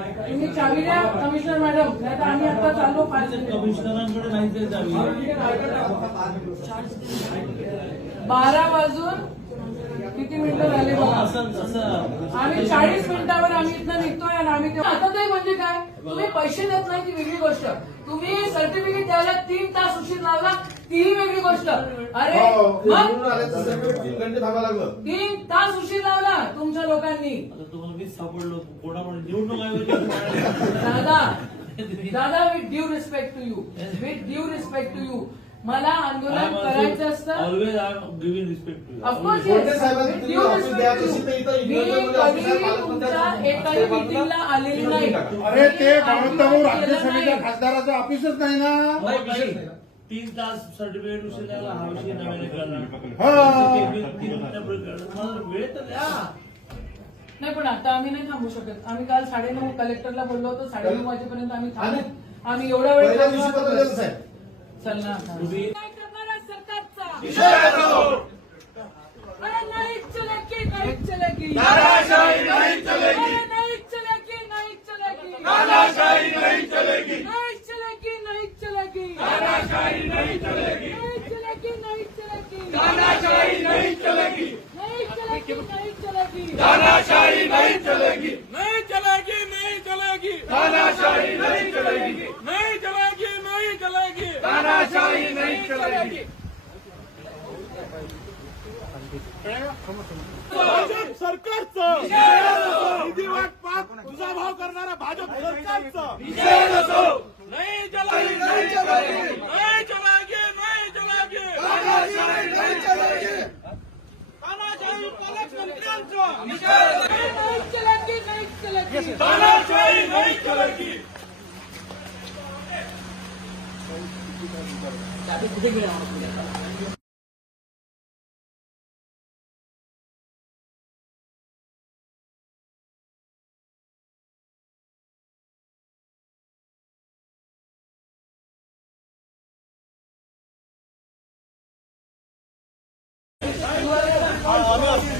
तुम्ही चावी द्या कमिशनर मॅडम नाही तर आम्ही आता चाललो पाच. कमिशनरांकडे नाही ते बारा वाजून किती मिनिटं झाले बघा? आम्ही चाळीस मिनिटावर आम्ही इथनं निघतोय आणि आम्ही आता ते म्हणजे काय? तुम्ही पैसे देत नाही ती वेगळी गोष्ट. तुम्ही सर्टिफिकेट द्यायला तीन तास उशीर लावला तीही वेगळी गोष्ट अरे हो, मग तीन घंटे थांबावं लागलं तीन तास उशीर लावला तुमच्या लोकांनी आता तुम्हाला मीच सापडलो निवडणूक दादा दादा with due respect to you with due respect to you मला आंदोलन करायचं असतं always I'm giving respect to of course कोणत्या साहेबांनी तुम्ही ऑफिस द्या तशी तर इथं मी इग्नोर कधी करून तुमच्या एकाही मिटिंगला आलेली नाही अरे ते भाऊ राज्य नाही. खासदाराचं ऑफिसच नाही ना तीन तास सर्टिफिकेट उशीर लागला हा विषय नव्याने करणार हा. तीन मिनिटापूर्वी करणार. मला वेळ तर द्या. नाही पण आता आम्ही नाही थांबू शकत. आम्ही काल साडेनऊ कलेक्टरला बोललो होतो साडेनऊ वाजेपर्यंत आम्ही थांबू. आम्ही एवढा वेळ चल ना आता. तुम्ही काय करणार आहे सरकारचा अरे नाही चलेगी नाही चलेगी तानाशाही नहीं चलेगी अरे नहीं चलेगी नहीं चलेगी तानाशाही नहीं चलेगी नहीं चलेगी नहीं चलेगी तानाशाही नहीं चलेगी नहीं चलेगी नहीं चलेगी तानाशाही नहीं चलेगी नहीं चलेगी नहीं चलेगी तानाशाही नहीं चलेगी। नहीं चलेगी नहीं चलेगी। तानाशाही नहीं चलेगी। नहीं चलेगी नहीं चलेगी। तानाशाही नहीं चलेगी। भाजप सरकारचं। निधी वाटपात तुझा भाव करणारा भाजप सरकारचं। नहीं चलेगी। नहीं चलेगी नहीं चलेगी। नहीं चलेगी तानाशाही नहीं चलेगी तानाशाही पालकमंत्र्यांचं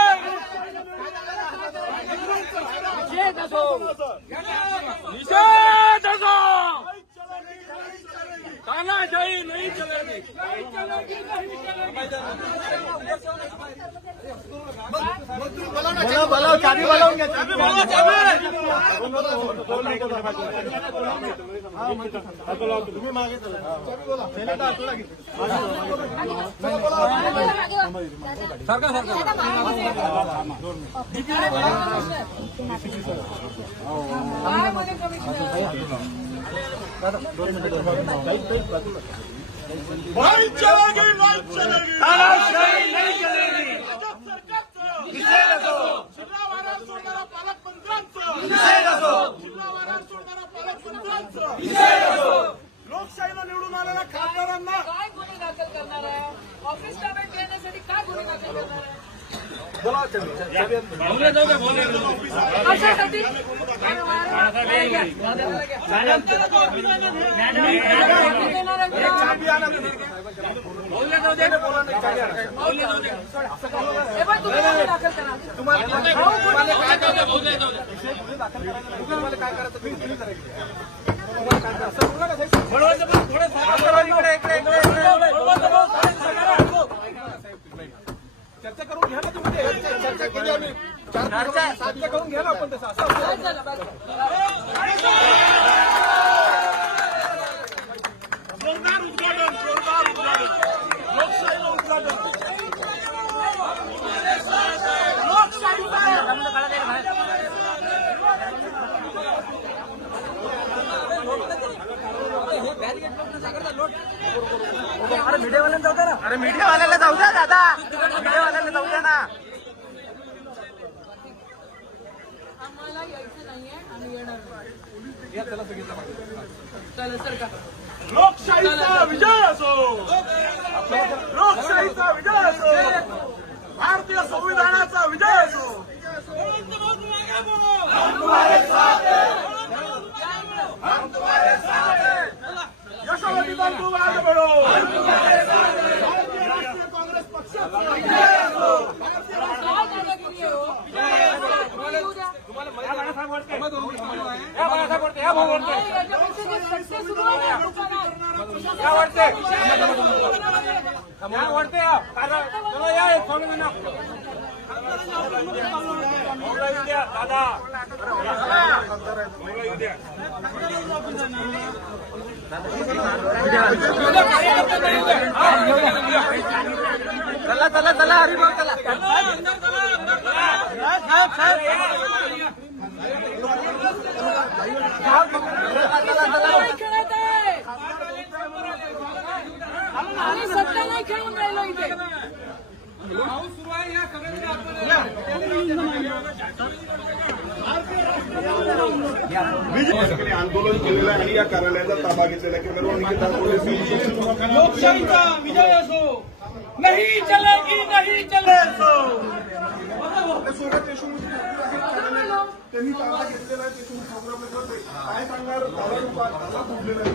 चलेगी नहीं चलेगी नहीं चलेगी नहीं चलेगी Don't interfere. Don't interfere. लोकशाहीला निवडून आलेला निषेध असो तानाशाही नाही चलेगी काय बोले कमिशनर नहीं चलेगी नहीं चलेगी तानाशाही नहीं चलेगी भाजप सरकारचं निषेध असो शिरावारा सोडणारा पालकमंत्र्यांचं निषेध असो शिरावारा सोडणारा पालकमंत्र्यांचं निषेध असो लोकशाहीला निवडून आलेल्या खासदारांना काय गुन्हे दाखल करणार आहे ऑफिस ताब्यात घेण्यासाठी काय गुन्हे दाखल करणार आहे कशासाठी हे थोडं तुम्ही गुन्हे दाखल करा चर्चा करून घ्या ना तुम्ही चर्चा केली आम्ही साध्य करून घ्या ना आपण तसं असं काय झालं बघ. जोरदार उद्घाटन जोरदार उद्घाटन लोकशाहीला उद्घाटन अरे मीडियावाल्याला जाऊ द्या दादा. मीडियावाल्याला जाऊ द्या ना. आम्हाला यायचं नाहीये आम्ही येणार नाही. चला सर का? लोकशाहीचा विजय असो. लोकशाहीचा विजय असो. भारतीय संविधानाचा विजय असो. यशोमती बापू आगे बढ़ो भारतीय राष्ट्रीय काँग्रेस पक्षाचा विजय असो काय दादागिरी आहे हो? येऊ द्या. दुकानात. चला चला चला हरिभाऊ चला नाही खेळत आहे. आम्ही सत्य नाही खेळून राहिलो इथे. आंदोलन केलेलं आहे आणि या कार्यालयाचा ताबा घेतलेला आहे लोकशाहीचा विजय असो. नाही चलेगी नाही चले देशमुख त्यांनी ताबा घेतलेला आहे तिथून ठाकरे काय सांगणार? दादा फुटलेला आहे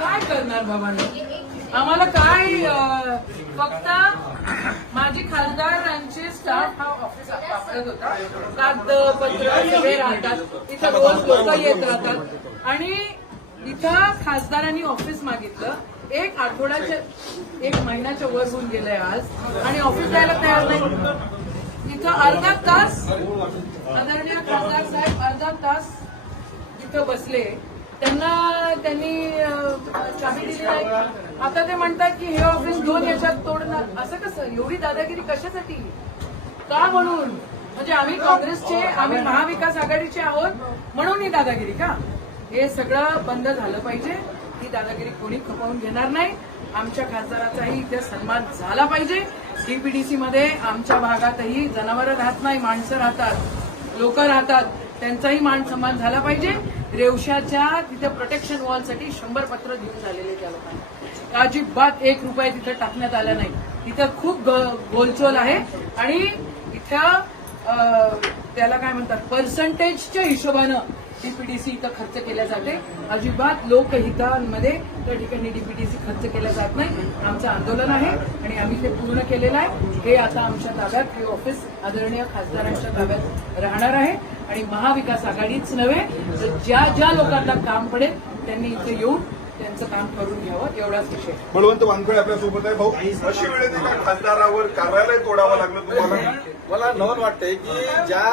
काय करणार बाबांना? आम्हाला काय फक्त माझी खासदारांचे स्टाफ हा ऑफिस वापरत होता. कागदपत्र सगळे राहतात. इथं रोज लोक येत राहतात. आणि इथं खासदारांनी ऑफिस मागितलं. एक आठवड्याच्या एक महिन्याच्या वर होऊन गेलंय आज. आणि ऑफिस जायला तयार नाही. इथं अर्धा तास आदरणीय खासदार साहेब अर्धा तास इथं बसले. त्यांना त्यांनी चाबी दिली नाही आता ते म्हणतात की हे ऑफिस दोन याच्यात तोडणार. असं कसं? एवढी दादागिरी कशासाठी? का म्हणून? म्हणजे आम्ही काँग्रेसचे आम्ही महाविकास आघाडीचे आहोत म्हणून ही दादागिरी का? हे सगळं बंद झालं पाहिजे. ही दादागिरी कोणी खपवून घेणार नाही. आमच्या खासदाराचाही इथे सन्मान झाला पाहिजे. डीपीडीसी मध्ये आमच्या भागातही जनावरं राहत नाही माणसं राहतात लोक राहतात त्यांचाही मान सन्मान झाला पाहिजे. रेवशाच्या तिथे प्रोटेक्शन वॉलसाठी शंभर पत्र देऊन झालेले त्या लोकांना. अजिबात एक रुपया तिथे टाकण्यात आला नाही. तिथं खूप गोलचोल आहे आणि इथं त्याला काय म्हणतात पर्सेंटेजच्या हिशोबानं डीपीडीसी इथं खर्च केल्या जाते. अजिबात लोकहितांमध्ये त्या ठिकाणी डीपीडीसी खर्च केला जात नाही. आमचं आंदोलन आहे आणि आम्ही ते पूर्ण केलेलं आहे. हे आता आमच्या ताब्यात हे ऑफिस आदरणीय खासदारांच्या ताब्यात राहणार आहे. आणि महाविकास आघाडीच नव्हे तर ज्या ज्या लोकांना काम पडेल त्यांनी इथे येऊन त्यांचं काम करून घ्यावं एवढाच विषय. बळवंत वानखडे आपल्यासोबत आहे. भाऊ अशी वेळेत एका खासदारावर कार्यालय तोडावं लागलं तुम्हाला? मला नवल वाटतंय की ज्या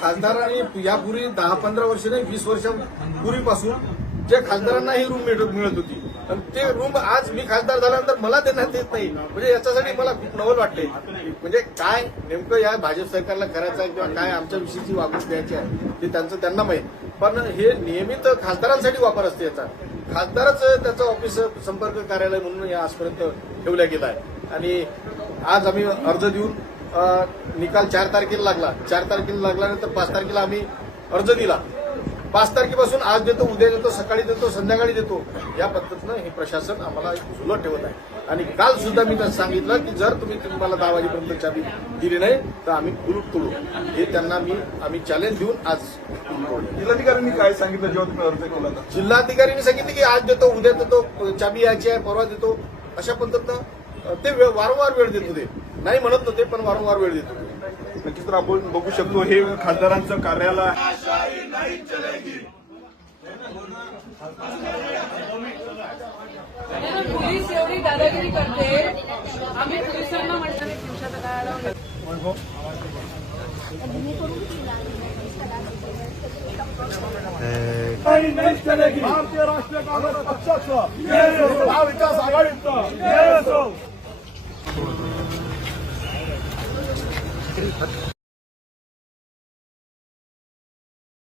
खासदारांनी यापूर्वी दहा पंधरा वर्ष नाही वीस वर्षापूर्वीपासून ज्या खासदारांना ही रूम मिळत होती. आणि ते रूम आज मी खासदार झाल्यानंतर मला देण्यात येत नाही. म्हणजे याच्यासाठी मला खूप नवल वाटतंय. म्हणजे काय नेमकं या भाजप सरकारला करायचं आहे किंवा काय आमच्या विषयीची वागणूक द्यायची आहे ते त्यांचं त्यांना माहीत. पण हे नियमित खासदारांसाठी वापर असते याचा. खासदारच त्याचं ऑफिस संपर्क कार्यालय म्हणून या आजपर्यंत ठेवल्या गेला आहे आणि आज आम्ही अर्ज देऊन निकाल चार तारखेला लागला. चार तारखेला लागल्यानंतर पाच तारखेला आम्ही अर्ज दिला. पाच तारखेपासून आज देतो उद्या देतो सकाळी देतो संध्याकाळी देतो. या पद्धतीनं हे प्रशासन आम्हाला झुलत ठेवत आहे. आणि काल सुद्धा मी त्यांना सांगितलं की जर तुम्ही तुम्हाला दहा वाजेपर्यंत चाबी दिली नाही तर आम्ही कुलूप तोडू. हे त्यांना मी आम्ही चॅलेंज देऊन आज जिल्हाधिकाऱ्यांनी काय सांगितलं जेव्हा तुम्ही अर्ज केला होता? जिल्हाधिकाऱ्यांनी सांगितलं की आज देतो उद्या देतो चाबी यायची आहे परवा देतो. अशा पद्धतीनं ते वारंवार वेळ देत होते. नाही म्हणत नव्हते पण वारंवार वेळ देत होते. नक्कीच तर आपण बघू शकतो हे खासदारांचं कार्यालय लाइट चलेगी पोलीस एवढी दादागिरी करते. आम्ही पोलिसांना म्हटलं नाही काय भारतीय राष्ट्रीय काँग्रेस पक्षाचं महाविकास आघाडीचं